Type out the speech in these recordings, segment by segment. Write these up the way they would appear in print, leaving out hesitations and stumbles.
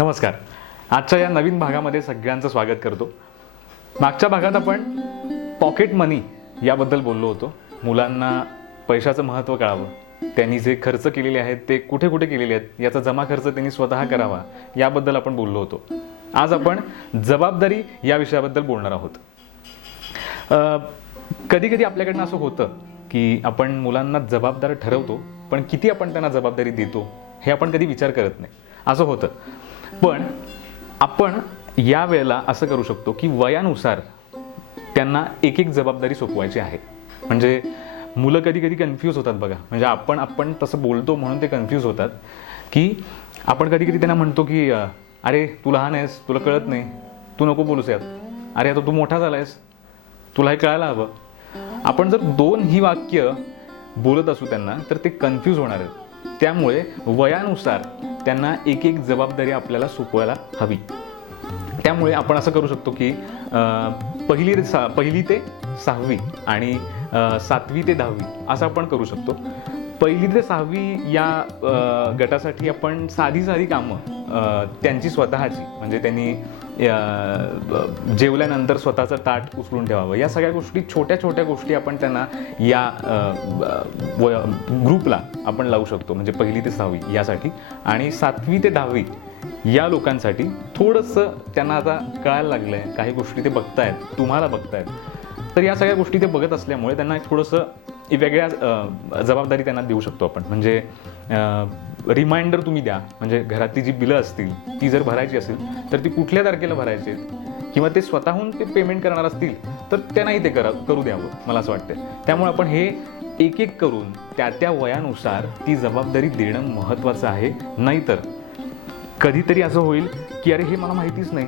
नमस्कार. आजच्या या नवीन भागामध्ये सगळ्यांचं स्वागत करतो. मागच्या भागात आपण पॉकेट मनी याबद्दल बोललो होतो. मुलांना पैशाचं महत्त्व कळावं, त्यांनी जे खर्च केलेले आहेत ते कुठे कुठे केलेले आहेत याचा जमा खर्च त्यांनी स्वतः करावा याबद्दल आपण बोललो होतो. आज आपण जबाबदारी या विषयाबद्दल बोलणार आहोत. कधी कधी आपल्याकडनं असं होतं की आपण मुलांना जबाबदार ठरवतो, पण किती आपण त्यांना जबाबदारी देतो हे आपण कधी विचार करत नाही. असं होतं. पण आपण या वेळेला असं करू शकतो की वयानुसार त्यांना एक एक जबाबदारी सोपवायची आहे. म्हणजे मुलं कधी कधी कन्फ्यूज होतात बघा. म्हणजे आपण तसं बोलतो म्हणून ते कन्फ्यूज होतात की आपण कधी कधी त्यांना म्हणतो की अरे तू लहान आहेस, तुला कळत नाही, तू नको बोलूस यात, अरे आता तू मोठा झालायस, तुला हे कळायला हवं. आपण जर दोन ही वाक्य बोलत असू त्यांना तर ते कन्फ्यूज होणार आहेत. त्यामुळे वयानुसार त्यांना एक एक जबाबदारी आपल्याला सोपवायला हवी. त्यामुळे आपण असं करू शकतो की पहिली ते 6वी आणि 7वी ते 10वी असं आपण करू शकतो. पहिली ते 6वी या गटासाठी आपण साधी कामं त्यांची स्वतःची, म्हणजे त्यांनी जेवल्यानंतर स्वतःचं ताट उचलून ठेवावं, या सगळ्या गोष्टी, छोट्या छोट्या गोष्टी आपण त्यांना या ग्रुपला आपण लावू शकतो. म्हणजे पहिली ते 6वी यासाठी. आणि 7वी ते 10वी या लोकांसाठी थोडंसं त्यांना आता कळायला लागलं आहे, काही गोष्टी ते बघतायत, तुम्हाला बघतायत, तर या सगळ्या गोष्टी ते बघत असल्यामुळे त्यांना एक थोडंसं वेगळ्या जबाबदारी त्यांना देऊ शकतो आपण. म्हणजे रिमाइंडर तुम्ही द्या. म्हणजे घरातली जी बिलं असतील ती जर भरायची असेल तर ती कुठल्या तारखेला भरायची, किंवा ते स्वतःहून ते पेमेंट करणार असतील तर त्यांनाही ते करू द्यावं, मला असं वाटतं. त्यामुळे आपण हे एक एक करून त्या वयानुसार ती जबाबदारी देणं महत्त्वाचं आहे. नाहीतर कधीतरी असं होईल की अरे हे मला माहितीच नाही,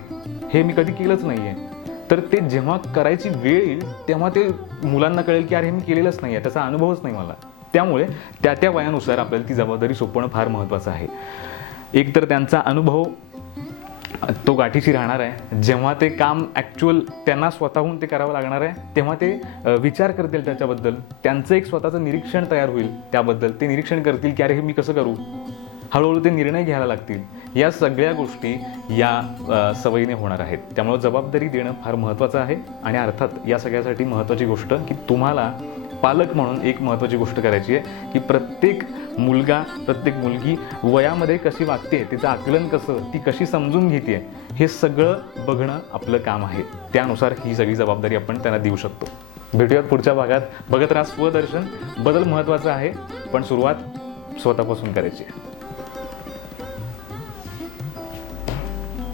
हे मी कधी केलंच नाही आहे, तर ते जेव्हा करायची वेळ येईल तेव्हा ते मुलांना कळेल की अरे हे मी केलेलंच नाही आहे, त्याचा अनुभवच नाही मला. त्यामुळे त्या वयानुसार आपल्याला ती जबाबदारी सोपवणं फार महत्त्वाचं आहे. एक तर त्यांचा अनुभव तो गाठीशी राहणार आहे. जेव्हा ते काम ॲक्च्युअल त्यांना स्वतःहून ते करावं लागणार आहे तेव्हा ते विचार करतील त्याच्याबद्दल, त्यांचं एक स्वतःचं निरीक्षण तयार होईल त्याबद्दल. ते निरीक्षण करतील की अरे हे मी कसं करू, हळूहळू ते निर्णय घ्यायला लागतील. या सगळ्या गोष्टी या सवयीने होणार आहेत. त्यामुळे जबाबदारी देणं फार महत्त्वाचं आहे. आणि अर्थात या सगळ्यासाठी महत्त्वाची गोष्ट की तुम्हाला पालक म्हणून एक महत्त्वाची गोष्ट करायची आहे की प्रत्येक मुलगा, प्रत्येक मुलगी वयामध्ये कशी वागते, तिचं आकलन कसं, ती कशी समजून घेते, हे सगळं बघणं आपलं काम आहे. त्यानुसार ही सगळी जबाबदारी आपण त्यांना देऊ शकतो. भेटूयात पुढच्या भागात. बघत राहा स्वदर्शन. बदल महत्त्वाचा आहे, पण सुरुवात स्वतःपासून करायची आहे.